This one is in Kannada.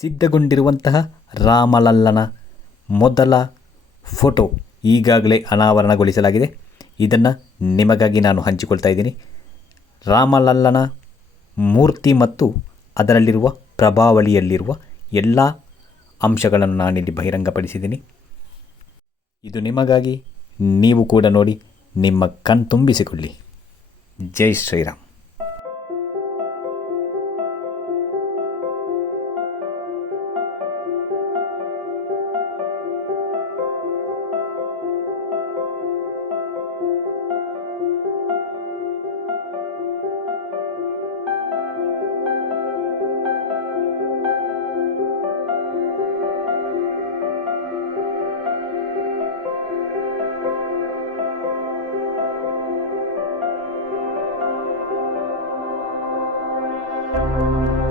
ಸಿದ್ಧಗೊಂಡಿರುವಂತಹ ರಾಮಲಲ್ಲನ ಮೊದಲ ಫೋಟೋ ಈಗಾಗಲೇ ಅನಾವರಣಗೊಳಿಸಲಾಗಿದೆ. ಇದನ್ನು ನಿಮಗಾಗಿ ನಾನು ಹಂಚಿಕೊಳ್ತಾ ಇದ್ದೀನಿ. ರಾಮಲಲ್ಲನ ಮೂರ್ತಿ ಮತ್ತು ಅದರಲ್ಲಿರುವ ಪ್ರಭಾವಳಿಯಲ್ಲಿರುವ ಎಲ್ಲ ಅಂಶಗಳನ್ನು ನಾನಿಲ್ಲಿ ಬಹಿರಂಗಪಡಿಸಿದ್ದೀನಿ. ಇದು ನಿಮಗಾಗಿ, ನೀವು ಕೂಡ ನೋಡಿ ನಿಮ್ಮ ಕಣ್ತುಂಬಿಸಿಕೊಳ್ಳಿ. ಜೈ ಶ್ರೀರಾಮ್. Música